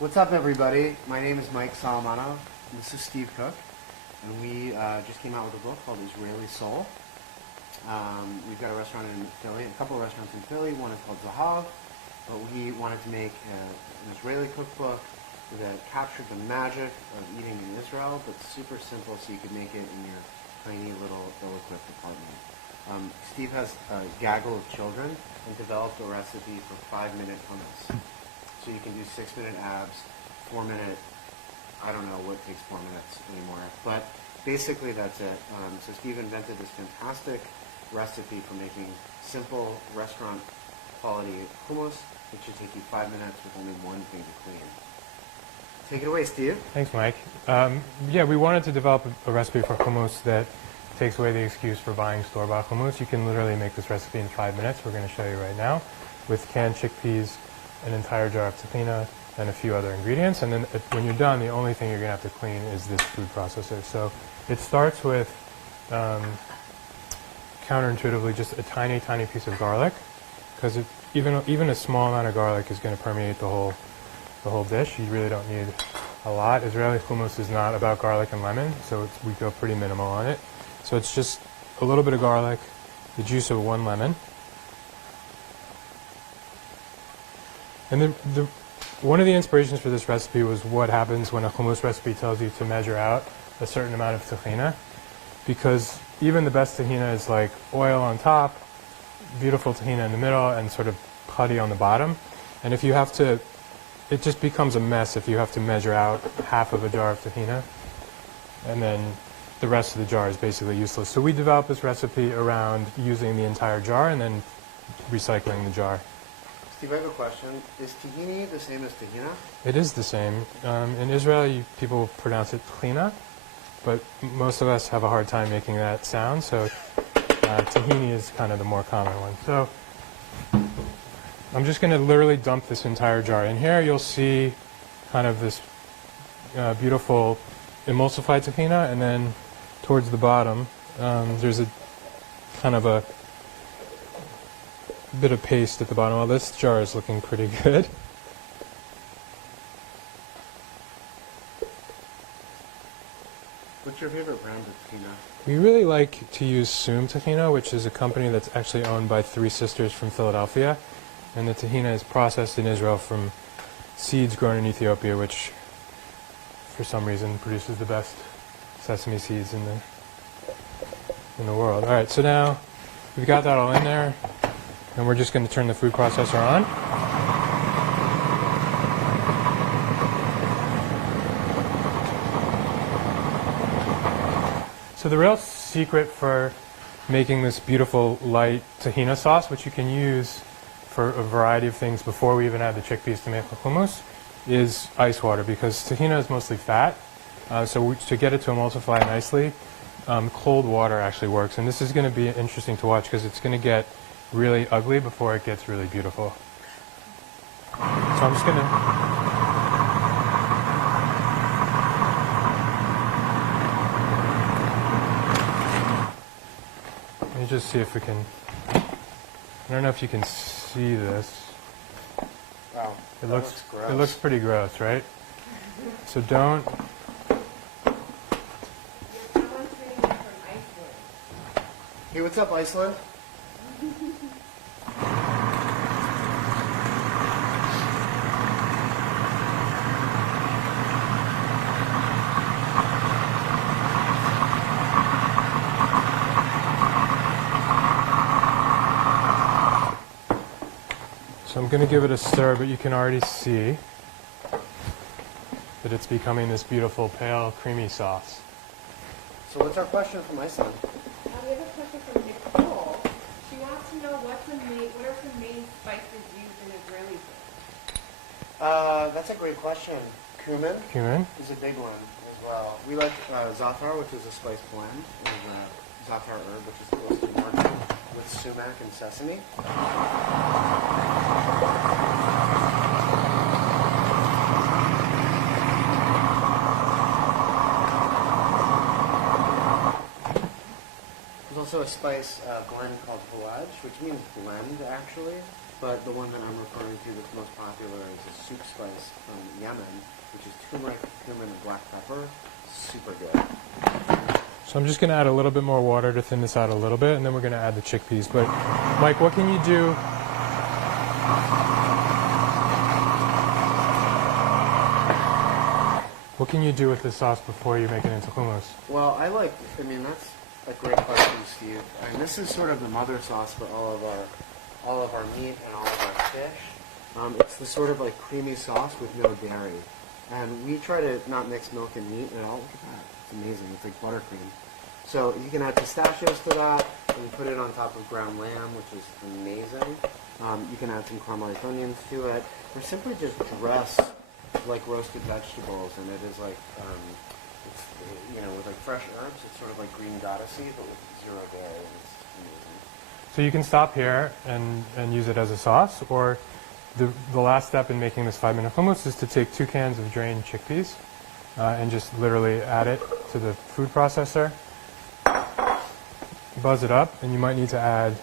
What's up, everybody? My name is Mike Solomonov. This is Steve Cook, and we just came out with a book called Israeli Soul. We've got a restaurant in Philly, a couple of restaurants in Philly. One is called Zahav, but we wanted to make an Israeli cookbook that captured the magic of eating in Israel, but super simple so you could make it in your tiny little ill-equipped apartment. Steve has a gaggle of children and developed a recipe for 5-minute hummus. So you can do 6-minute abs, 4-minute, I don't know what takes 4 minutes anymore, but basically that's it. So Steve invented this fantastic recipe for making simple restaurant quality hummus. It should take you 5 minutes with only one thing to clean. Take it away, Steve. Thanks, Mike. Yeah, we wanted to develop a recipe for hummus that takes away the excuse for buying store-bought hummus. You can literally make this recipe in 5 minutes. We're going to show you right now with canned chickpeas, an entire jar of tahini, and a few other ingredients. And then when you're done, the only thing you're going to have to clean is this food processor. So it starts with, counterintuitively, just a tiny, tiny piece of garlic, because even a small amount of garlic is going to permeate the whole dish. You really don't need a lot. Israeli hummus is not about garlic and lemon, so we go pretty minimal on it. So it's just a little bit of garlic, the juice of 1 lemon. And then one of the inspirations for this recipe was what happens when a hummus recipe tells you to measure out a certain amount of tahini, because even the best tahini is like oil on top, beautiful tahini in the middle, and sort of putty on the bottom. And if you have to, it just becomes a mess if you have to measure out half of a jar of tahini, and then the rest of the jar is basically useless. So we developed this recipe around using the entire jar and then recycling the jar. Steve, I have a question. Is tahini the same as tahina? It is the same. In Israel, people pronounce it tlina, but most of us have a hard time making that sound, so tahini is kind of the more common one. So I'm just going to literally dump this entire jar in here. You'll see kind of this beautiful emulsified tahini, and then towards the bottom, there's a kind of a bit of paste at the bottom. Well, this jar is looking pretty good. What's your favorite brand of tahina? We really like to use Sum Tahini, which is a company that's actually owned by 3 sisters from Philadelphia. And the tahini is processed in Israel from seeds grown in Ethiopia, which for some reason produces the best sesame seeds in the world. All right, so now we've got that all in there, and we're just going to turn the food processor on. So the real secret for making this beautiful light tahini sauce, which you can use for a variety of things before we even add the chickpeas to make the hummus, is ice water, because tahini is mostly fat. So to get it to emulsify nicely, cold water actually works. And this is going to be interesting to watch because it's going to get really ugly before it gets really beautiful. So I'm just going to... Let me just see if we can... I don't know if you can see this. Wow, It looks gross. It looks pretty gross, right? So don't... Hey, what's up, Iceland? So I'm going to give it a stir, but you can already see that it's becoming this beautiful, pale, creamy sauce. So what's our question from Iceland? We have a question from Nicole. She wants to know what are some main spices used in Israeli food? That's a great question. Cumin is a big one as well. We like za'atar, which is a spice blend, and za'atar herb, which is close to marjoram, with sumac and sesame. also a spice blend called hawaj, which means blend actually. But the one that I'm referring to that's most popular is a soup spice from Yemen, which is turmeric, cumin, and black pepper. Super good. So I'm just going to add a little bit more water to thin this out a little bit, and then we're going to add the chickpeas. But Mike, what can you do? What can you do with this sauce before you make it into hummus? Well, that's a great question, Steve. And this is sort of the mother sauce for all of our meat and all of our fish. It's the sort of like creamy sauce with no dairy. And we try to not mix milk and meat at all. Look at that. It's amazing. It's like buttercream. So you can add pistachios to that, and put it on top of ground lamb, which is amazing. You can add some caramelized onions to it, or simply just dress like roasted vegetables, and it is like, with like fresh herbs. It's sort of like green goddessy, but with 0 dairy. It's amazing. So you can stop here and use it as a sauce, or the last step in making this 5-minute hummus is to take 2 cans of drained chickpeas and just literally add it to the food processor, buzz it up, and you might need to add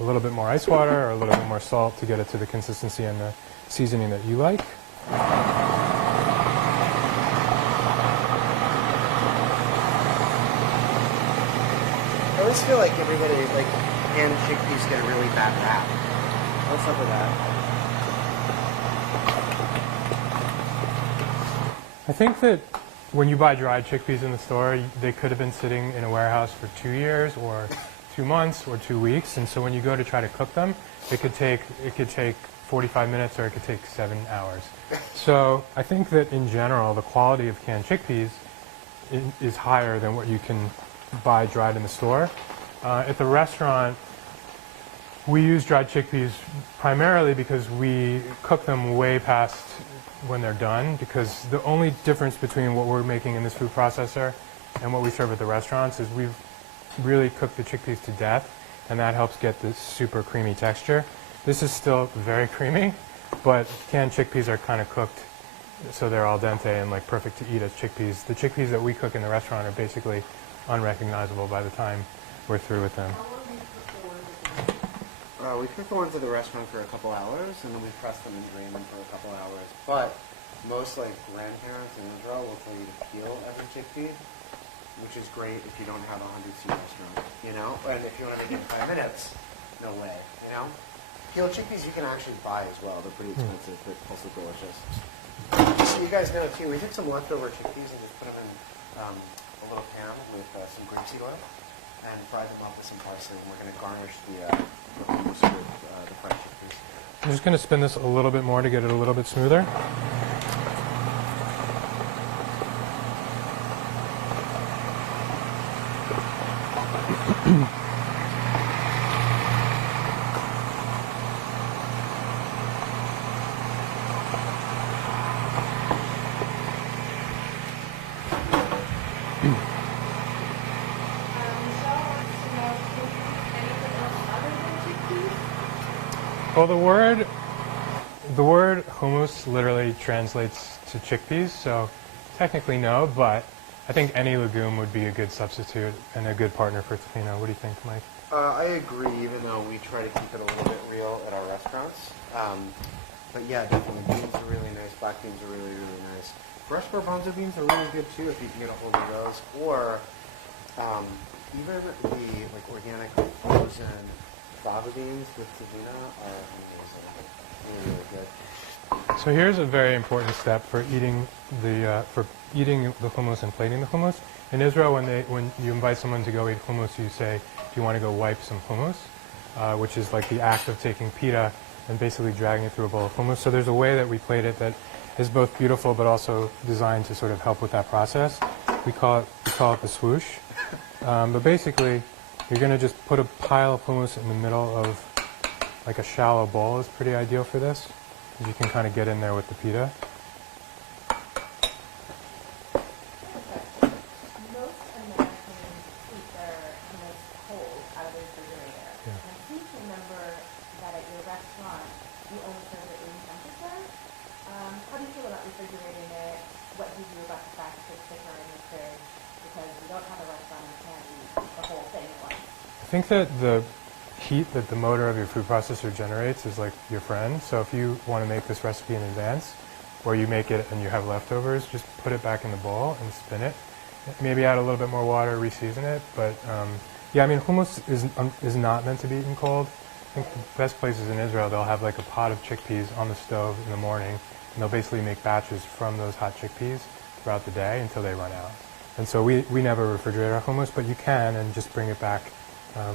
a little bit more ice water or a little bit more salt to get it to the consistency and the seasoning that you like. I always feel like everybody, like, canned chickpeas get a really bad rap. What's up with that? I think that when you buy dried chickpeas in the store, they could have been sitting in a warehouse for 2 years or 2 months or 2 weeks, and so when you go to try to cook them, it could take 45 minutes or it could take 7 hours. So I think that in general, the quality of canned chickpeas is higher than what you can buy dried in the store. At the restaurant, we use dried chickpeas primarily because we cook them way past when they're done, because the only difference between what we're making in this food processor and what we serve at the restaurants is we've really cooked the chickpeas to death, and that helps get this super creamy texture. This is still very creamy, but canned chickpeas are kind of cooked so they're al dente and like perfect to eat as chickpeas. The chickpeas that we cook in the restaurant are basically unrecognizable by the time we're through with them. We cook the ones at the restaurant for a couple hours, and then we press them and drain them for a couple hours. But most like grandparents in Israel will tell you to peel every chickpea, which is great if you don't have a 100-seat restaurant, And if you want to make it in 5 minutes, no way, Peeled chickpeas you can actually buy as well. They're pretty expensive, but also delicious. Just so you guys know too, we took some leftover chickpeas and just put them in a little pan with some grapeseed oil and fried them up with some parsley. And we're going to garnish the hummus with the fried chickpeas. I'm just going to spin this a little bit more to get it a little bit smoother. Well, the word hummus literally translates to chickpeas, so technically no, but I think any legume would be a good substitute and a good partner for tahini. What do you think, Mike? I agree, even though we try to keep it a little bit real at our restaurants. But yeah, definitely, beans are really nice. Black beans are really, really nice. Fresh garbanzo beans are really good too if you can get a hold of those. Or even the organic frozen fava beans with tahini are amazing. Really, really good. So here's a very important step for eating the hummus and plating the hummus. In Israel, when you invite someone to go eat hummus, you say, "Do you want to go wipe some hummus?" Which is like the act of taking pita and basically dragging it through a bowl of hummus. So there's a way that we plate it that is both beautiful but also designed to sort of help with that process. We call it the swoosh. But basically, you're going to just put a pile of hummus in the middle of like a shallow bowl is pretty ideal for this, because you can kind of get in there with the pita. Most Americans keep their hummus cold out of the refrigerator. Yeah. And I seem to remember that at your restaurant, you only serve it at room temperature. How do you feel about refrigerating it? What do you do about the fact that it's thicker in the fridge? Because we don't have a restaurant and can't eat the whole thing at once. I think that the heat that the motor of your food processor generates is like your friend. So if you want to make this recipe in advance, or you make it and you have leftovers, just put it back in the bowl and spin it. Maybe add a little bit more water, reseason it. But yeah, I mean, hummus is not meant to be eaten cold. I think the best places in Israel, they'll have like a pot of chickpeas on the stove in the morning, and they'll basically make batches from those hot chickpeas throughout the day until they run out. And so we never refrigerate our hummus, but you can, and just bring it back with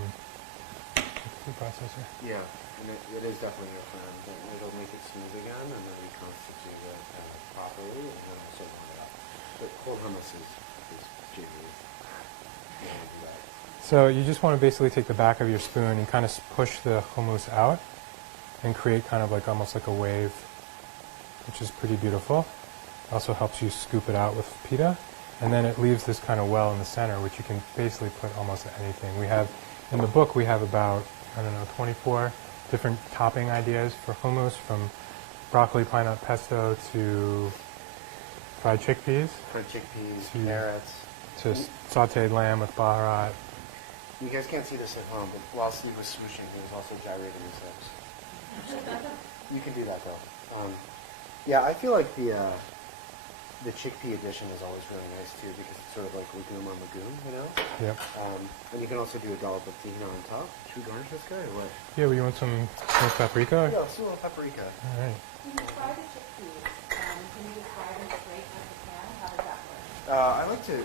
the food processor. Yeah, and it is definitely your friend. It'll make it smooth again, and then reconstitute it properly, and then also warm it up. But cold hummus is jiggery. You don't do that. So you just want to basically take the back of your spoon and kind of push the hummus out and create kind of like almost like a wave, which is pretty beautiful. Also helps you scoop it out with pita. And then it leaves this kind of well in the center, which you can basically put almost anything. We have, in the book, we have about, 24 different topping ideas for hummus, from broccoli pineapple pesto to fried chickpeas, carrots. to sauteed lamb with baharat. You guys can't see this at home, but while Steve was swooshing, he was also gyrating his hips. You can do that, though. Yeah, I feel like the chickpea edition is always really nice, too, because it's sort of like legume on legume, you know? Yep. And you can also do a dollop of tahini on top. Should we garnish this guy, or what? Yeah, well, you want some smoked paprika? Yeah, let's do a little paprika. All right. When you fry the chickpeas, can you just fry them straight out the pan? How does that work? I like to,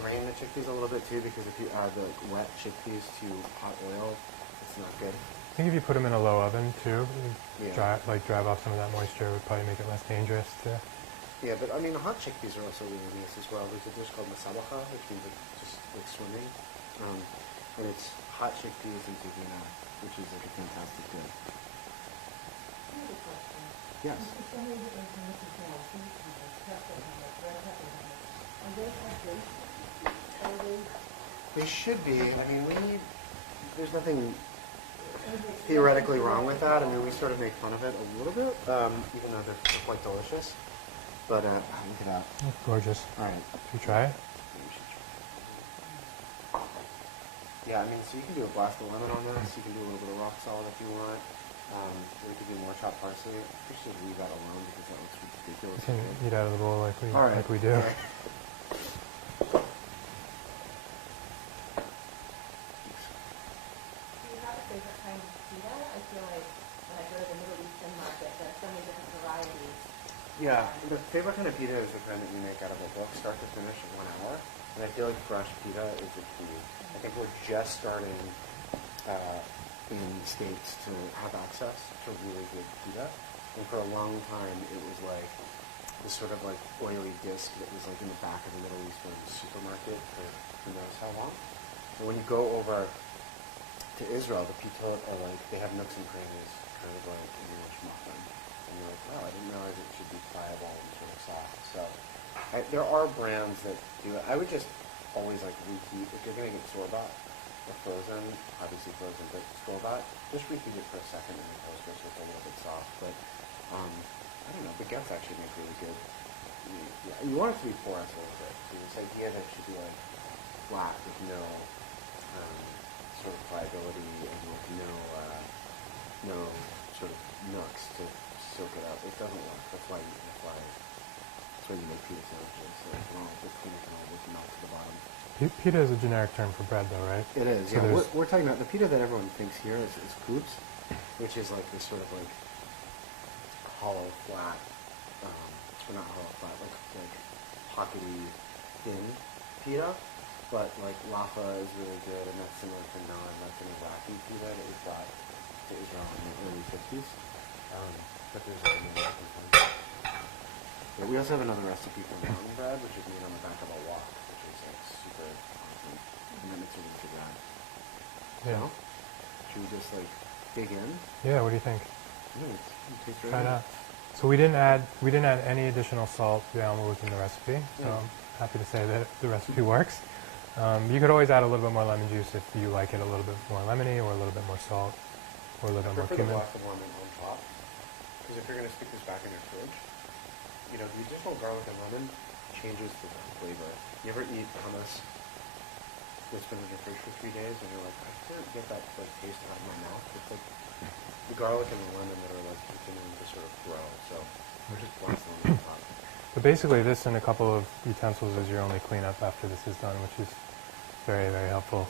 drain the chickpeas a little bit, too, because if you add the wet chickpeas to hot oil, it's not good. I think if you put them in a low oven, too, Yeah. drive off some of that moisture, would probably make it less dangerous to... Yeah, but I mean, the hot chickpeas are also really nice as well. There's a dish called masabacha, which means just like swimming. And it's hot chickpeas and tahini, which is like a fantastic dish. I have a question. Yes. If somebody that does hummus now, sweet hummus, pepper hummus, red pepper hummus, are they all baked chickpeas? Are they... They should be. I mean, there's nothing theoretically wrong with that. I mean, we sort of make fun of it a little bit, even though they're quite delicious. But look at that. That's gorgeous. All right. Should we try it? Yeah, I mean, so you can do a blast of lemon on this. You can do a little bit of rock salt if you want. We could do more chopped parsley. We should leave that alone because that looks ridiculous. You can eat out of the bowl like we, All right. like we do. Okay. Do you have a favorite kind of pita? I feel like when I go to the Middle Eastern market, there are so many different varieties. Yeah, the favorite kind of pita is the kind that we make out of a book, start to finish in 1 hour. And I feel like fresh pita is the key. I think we're just starting in the States to have access to really good pita. And for a long time, it was like this sort of like oily disc that was like in the back of the Middle Eastern supermarket for who knows how long. And when you go over to Israel, the pita are like, they have nooks and crannies, kind of like an English muffin. And you're like, wow, I didn't realize it should be pliable and sort of soft. So there are brands that do it. I would just always like reheat. If you're going to get store-bought or frozen, obviously frozen, but store-bought, just reheat it for a second in the toaster so it's a little bit soft. But I don't know, baguettes actually make really good. You want it to be porous a little bit. So this idea that it should be like flat with no sort of pliability and with no sort of nooks to soak it up. It doesn't work. That's why you make pita sandwiches. So it's all the cream can all just melt to the bottom. Pita is a generic term for bread, though, right? It is. So Yeah, we're talking about the pita that everyone thinks here is coops, which is like this sort of like hollow flat, or not hollow flat, like pockety thin pita. But like laffa is really good, and that's similar to naan. That's an Iraqi pita that we brought to Israel in the early 50s. But there's an American one. Yeah, we also have another recipe for naan bread, which is made on the back of a wok, which is like super awesome. And then it's a really good bread. Yeah. So, should we just like dig in? Yeah. What do you think? Yeah, it tastes really Try it good. out. So we didn't add any additional salt to the Emulsifying in the recipe. So Yeah. I'm happy to say that the recipe works. You could always add a little bit more lemon juice if you like it a little bit more lemony, or a little bit more salt, or a little bit more Prefer the cumin. blast of lemon on top, because if you're going to stick this back in your fridge, you know, the additional garlic and lemon changes the flavor. You ever eat hummus that's been in your fridge for 3 days, and you're like, I can't get that like taste out of my mouth. It's like the garlic and the lemon that are like continuing to sort of grow. So we're just blasting them on top. But basically, this and a couple of utensils is your only cleanup after this is done, which is very, very helpful.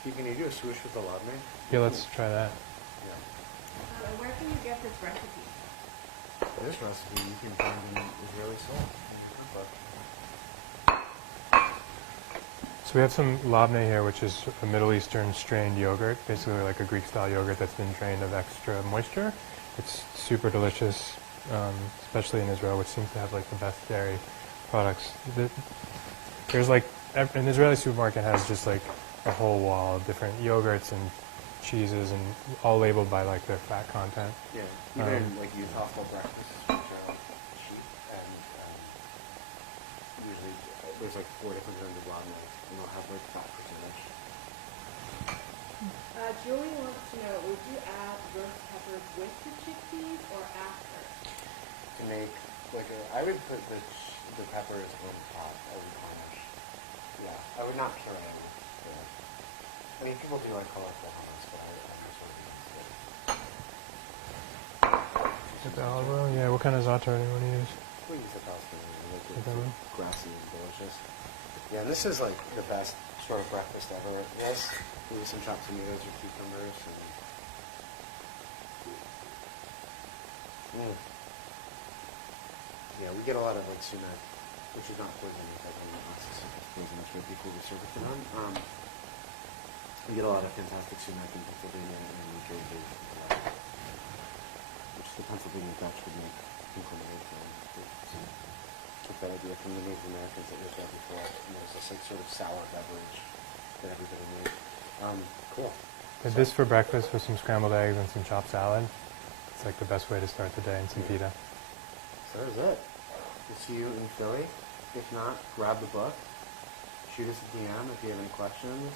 Steve, can you do a swoosh with the labneh? Yeah, let's try that. Yeah. And where can you get this recipe? This recipe you can find in Israeli Soul in your cookbook. So we have some labneh here, which is a Middle Eastern strained yogurt, basically like a Greek-style yogurt that's been drained of extra moisture. It's super delicious, especially in Israel, which seems to have like the best dairy products. There's like, an Israeli supermarket has just like a whole wall of different yogurts and cheeses, and all labeled by like their fat content. Yeah, even like Utah full breakfasts, which are cheap, and usually there's like 4 different kinds of labneh, and they'll have like fat percentage. Julie wants to know, would you add roast peppers with the chickpeas or after? To make like I would put the peppers on top. I would garnish. Yeah, I would not puree them. Yeah. I mean, people do like colorful hummus, but I just want to use With the olive oil? Yeah, what kind of za'atar do you want to use? we use the Palestinian. Like Okay. it's grassy and delicious. Yeah, and this is like the best sort of breakfast ever. Yes, maybe some chopped tomatoes or cucumbers and. Yeah, we get a lot of like sumac, which is not poisonous. I think it's poisonous, but it'd be cool to serve it to them. We get a lot of fantastic sumac in Pennsylvania and New Jersey, which the Pennsylvania Dutch would make incriminated from. Took that idea from the Native Americans that lived there before, and there's this like sort of sour beverage that everybody made. Cool. Did this for breakfast with some scrambled eggs and some chopped salad. It's like the best way to start the day, and some pita. So that is it. We'll see you in Philly. If not, grab the book. Shoot us a DM if you have any questions.